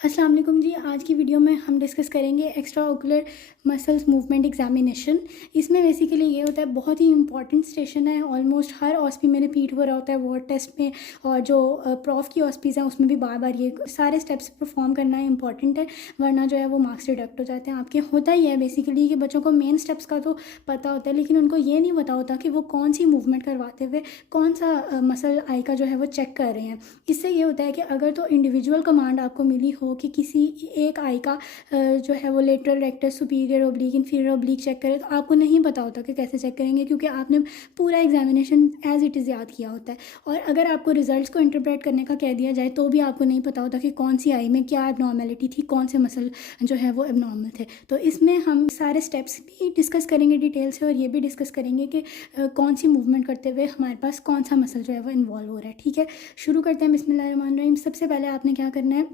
अस्सलाम वालेकुम जी। आज की वीडियो में हम डिस्कस करेंगे extra ocular muscles movement examination. इसमें बेसिकली ये होता है, बहुत ही इंपॉर्टेंट स्टेशन है। ऑलमोस्ट हर ऑस्पी में रिपीट हो रहा होता है वर्ड टेस्ट में, और जो प्रॉफ की ऑस्पीज़ हैं उसमें भी बार बार ये सारे स्टेप्स परफॉर्म करना इंपॉर्टेंट है, वरना जो है वो मार्क्स डिडक्ट हो जाते हैं आपके। होता ही है बेसिकली कि बच्चों को मेन स्टेप्स का तो पता होता है, लेकिन उनको ये नहीं पता होता कि वो कौन सी मूवमेंट करवाते हुए कौन सा मसल आई का जो है वो चेक कर रहे हैं। इससे ये होता है कि अगर तो इंडिविजुअल कमांड आपको मिली हो कि किसी एक आई का जो है वो lateral rectus superior oblique inferior oblique check करें, तो आपको नहीं पता होता कि कैसे चेक करेंगे, क्योंकि आपने पूरा एग्जामिनेशन एज इट इज़ याद किया होता है। और अगर आपको रिजल्ट्स को इंटरप्रेट करने का कह दिया जाए तो भी आपको नहीं पता होता कि कौन सी आई में क्या एबनॉर्मेलिटी थी, कौन से मसल जो है वो एबनॉर्मल थे। तो इसमें हम सारे स्टेप्स भी डिस्कस करेंगे डिटेल से, और ये भी डिस्कस करेंगे कि कौन सी मूवमेंट करते हुए हमारे पास कौन सा मसल जो है वो इन्वॉल्व हो रहा है। ठीक है, शुरू करते हैं। बिस्मिल्लाहिर्रहमानिर्रहीम। सबसे पहले आपने क्या करना है,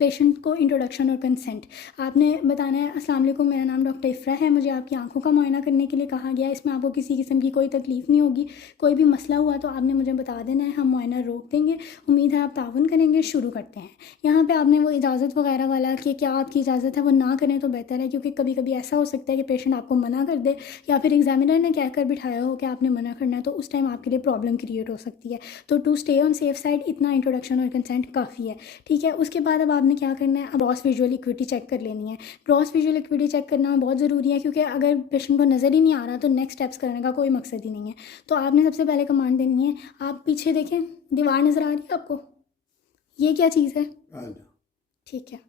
पेशेंट को इंट्रोडक्शन और कंसेंट आपने बताना है। अस्सलाम वालेकुम, मेरा नाम डॉक्टर इफ़रा है, मुझे आपकी आंखों का मुआयना करने के लिए कहा गया है। इसमें आपको किसी किस्म की कोई तकलीफ़ नहीं होगी। कोई भी मसला हुआ तो आपने मुझे बता देना है, हम मुआयना रोक देंगे। उम्मीद है आप ताउन करेंगे। शुरू करते हैं। यहाँ पे आपने वो इजाज़त वगैरह वाला कि क्या आपकी इजाज़त है वो ना करें तो बेहतर है, क्योंकि कभी कभी ऐसा हो सकता है कि पेशेंट आपको मना कर दे, या फिर एग्जामिनर ने कहकर बिठाया हो कि आपने मना करना है, तो उस टाइम आपके लिए प्रॉब्लम क्रिएट हो सकती है। तो to stay on safe side इतना इंट्रोडक्शन और कंसेंट काफ़ी है। ठीक है, उसके बाद अब आपने क्या करना है, अब ग्रॉस विजुअल इक्विटी चेक कर लेनी है। ग्रॉस विजुअल इक्विटी चेक करना बहुत ज़रूरी है, क्योंकि अगर पेशेंट को नज़र ही नहीं आ रहा तो नेक्स्ट स्टेप्स करने का कोई मकसद ही नहीं है। तो आपने सबसे पहले कमांड देनी है, आप पीछे देखें, दीवार नज़र आ रही है आपको, ये क्या चीज़ है? ठीक है,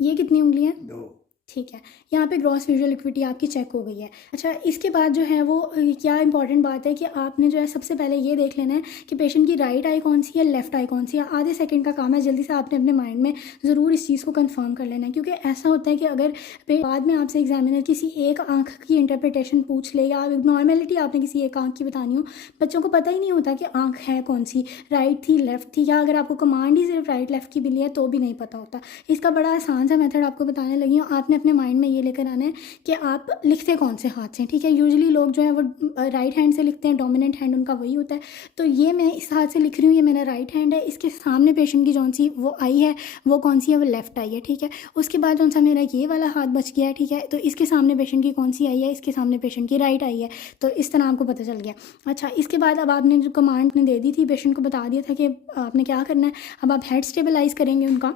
ये कितनी उंगलियां हैं? दो। ठीक है, यहाँ पे ग्रॉस विजुअल इक्विटी आपकी चेक हो गई है। अच्छा, इसके बाद जो है वो क्या इंपॉर्टेंट बात है कि आपने जो है सबसे पहले ये देख लेना है कि पेशेंट की राइट आई कौन सी है, लेफ्ट आई कौन सी है। आधे सेकंड का काम है, जल्दी से आपने अपने माइंड में ज़रूर इस चीज़ को कंफर्म कर लेना है, क्योंकि ऐसा होता है कि अगर बाद में आपसे एग्जामिनर किसी एक आँख की इंटरप्रिटेशन पूछ ले, या नॉर्मेलिटी आपने किसी एक आँख की बतानी हो, बच्चों को पता ही नहीं होता कि आँख है कौन सी, राइट थी लेफ्ट थी, या अगर आपको कमांड ही सिर्फ राइट लेफ्ट की मिली है तो भी नहीं पता होता। इसका बड़ा आसान सा मेथड आपको बताने लगी हूँ। आपने अपने माइंड में ये लेकर आना है कि आप लिखते कौन से हाथ से। ठीक है, यूजुअली लोग जो है वो राइट हैंड से लिखते हैं, डोमिनेंट हैंड उनका वही होता है। तो ये मैं इस हाथ से लिख रही हूँ, ये मेरा राइट हैंड है। इसके सामने पेशेंट की जौन सी वो आई है वो कौन सी है, वो लेफ्ट आई है। ठीक है, उसके बाद जौन सा मेरा ये वाला हाथ बच गया है, ठीक है, तो इसके सामने पेशेंट की कौन सी आई है, इसके सामने पेशेंट की राइट आई है। तो इस तरह आपको पता चल गया। अच्छा, इसके बाद अब आपने जो कमांड ने दे दी थी, पेशेंट को बता दिया था कि आपने क्या करना है। अब आप हेड स्टेबलाइज करेंगे उनका।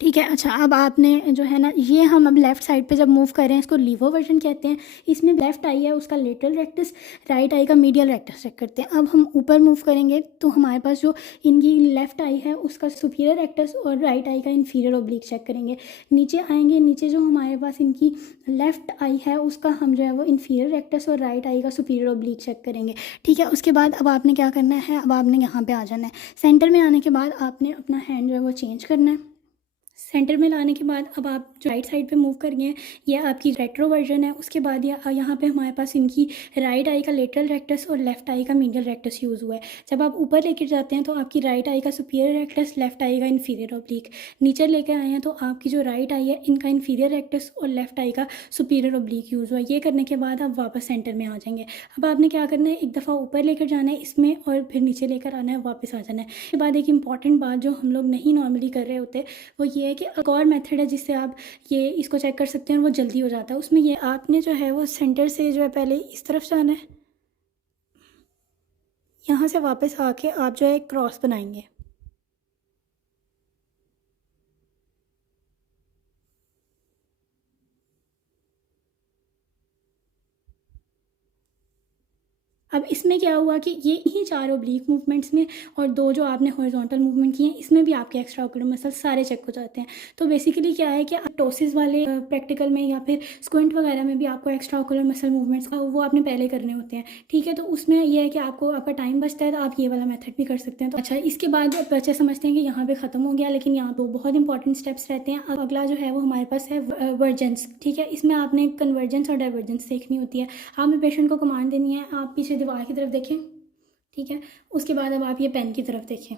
ठीक है, अच्छा, अब आपने जो है ना, ये हम अब लेफ़्ट साइड पे जब मूव कर रहे हैं, इसको लीवो वर्जन कहते हैं। इसमें लेफ़्ट आई है उसका लेटरल रेक्टस, राइट आई का मीडियल रेक्टस चेक करते हैं। अब हम ऊपर मूव करेंगे तो हमारे पास जो इनकी लेफ़्ट आई है उसका सुपीरियर रेक्टस, और राइट आई का इन्फीरियर ओब्लिक चेक करेंगे। नीचे आएंगे, नीचे जो हमारे पास इनकी लेफ़्ट आई है उसका हम जो है वो इन्फीरियर रेक्टस और राइट आई का सुपीरियर ओब्लिक चेक करेंगे। ठीक है, उसके बाद अब आपने क्या करना है, अब आपने यहाँ पर आ जाना है। सेंटर में आने के बाद आपने अपना हैंड जो है वो चेंज करना है। सेंटर में लाने के बाद अब आप जो राइट साइड पे मूव करेंगे, ये आपकी रेट्रो वर्जन है। उसके बाद यहाँ पे हमारे पास इनकी राइट आई का लेटरल रेक्टस और लेफ्ट आई का मीडियल रेक्टस यूज़ हुआ है। जब आप ऊपर लेकर जाते हैं तो आपकी राइट आई का सुपीरियर रेक्टस, लेफ्ट आई का इन्फीरियर ओब्लिक। नीचे लेकर आए हैं तो आपकी जो राइट आई है इनका इन्फीरियर रेक्टस और लेफ्ट आई का सुपीरियर ओब्लिक यूज़ हुआ है। ये करने के बाद आप वापस सेंटर में आ जाएंगे। अब आपने क्या करना है, एक दफ़ा ऊपर लेकर जाना है इसमें, और फिर नीचे लेकर आना है, वापस आ जाना है। उसके बाद एक इंपॉर्टेंट बात जो हम लोग नहीं नॉर्मली कर रहे होते, वो ये है कि एक और मेथड है जिससे आप ये इसको चेक कर सकते हैं और वो जल्दी हो जाता है। उसमें ये आपने जो है वो सेंटर से जो है पहले इस तरफ जाना है, यहाँ से वापस आके आप जो है क्रॉस बनाएंगे। अब इसमें क्या हुआ कि ये ही 4 ओब्लीक मूवमेंट्स में और 2 जो आपने हॉरिजॉन्टल मूवमेंट किए हैं, इसमें भी आपके एक्स्ट्रा ओकुलर मसल सारे चेक हो जाते हैं। तो बेसिकली क्या है कि टोसिस वाले प्रैक्टिकल में या फिर स्क्विंट वगैरह में भी आपको एक्स्ट्रा ओकुलर मसल मूवमेंट्स वो आपने पहले करने होते हैं। ठीक है, तो उसमें यह है कि आपको आपका टाइम बचता है, तो आप ये वाला मेथड भी कर सकते हैं। तो अच्छा, इसके बाद बच्चे समझते हैं कि यहाँ पे ख़त्म हो गया, लेकिन यहाँ तो बहुत इंपॉर्टेंट स्टेप्स रहते हैं। अब अगला जो है वो हमारे पास है वर्जेंस। ठीक है, इसमें आपने कन्वर्जेंस और डाइवर्जेंस देखनी होती है। आपने पेशेंट को कमांड देनी है, आप पीछे दीवार की तरफ देखें। ठीक है, उसके बाद अब आप ये पेन की तरफ देखें।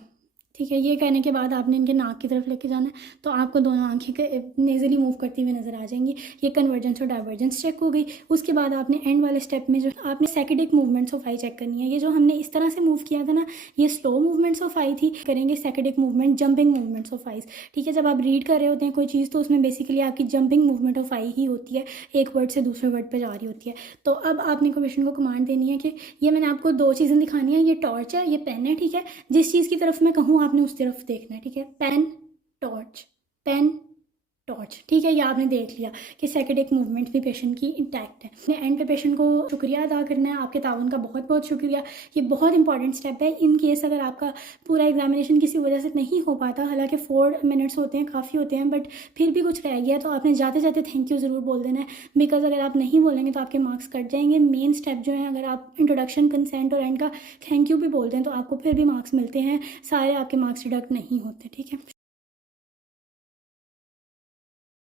ठीक है। ये कहने के बाद आपने इनके नाक की तरफ लेके जाना है, तो आपको दोनों आँखें नेज़ली मूव करती हुई नज़र आ जाएंगी। ये कन्वर्जेंस और डाइवर्जेंस चेक हो गई। उसके बाद आपने एंड वाले स्टेप में जो आपने सेकेडिक मूवमेंट्स ऑफ आई चेक करनी है। ये जो हमने इस तरह से मूव किया था ना, ये स्लो मूवमेंट्स ऑफ आई थी। करेंगे saccadic movement, jumping movements of eyes. ठीक है, जब आप रीड कर रहे होते हैं कोई चीज़ तो उसमें बेसिकली आपकी जंपिंग मूवमेंट ऑफ आई ही होती है, एक वर्ड से दूसरे वर्ड पर जा रही होती है। तो अब आपने क्वेश्चन को कमांड देनी है कि ये मैंने आपको दो चीज़ें दिखानी है, ये टॉर्च है, ये पेन है। ठीक है, जिस चीज़ की तरफ मैं कहूँ आपने उस तरफ देखना है। ठीक है, पेन टॉर्च, पेन टॉर्च। ठीक है, ये आपने देख लिया कि सेकेडिक मूवमेंट भी पेशेंट की इंटैक्ट है। अपने एंड पे पेशेंट को शुक्रिया अदा करना है, आपके ताउन का बहुत बहुत शुक्रिया। ये बहुत इंपॉर्टेंट स्टेप है। इन केस अगर आपका पूरा एग्जामिनेशन किसी वजह से नहीं हो पाता, हालांकि 4 मिनट्स होते हैं, काफ़ी होते हैं, बट फिर भी कुछ रह गया तो आपने जाते जाते थैंक यू ज़रूर बोल देना है, बिकॉज अगर आप नहीं बोलेंगे तो आपके मार्क्स कट जाएंगे। मेन स्टेप जो है, अगर आप इंट्रोडक्शन, कंसेंट और एंड का थैंक यू भी बोलते हैं तो आपको फिर भी मार्क्स मिलते हैं, सारे आपके मार्क्स डिडक्ट नहीं होते। ठीक है।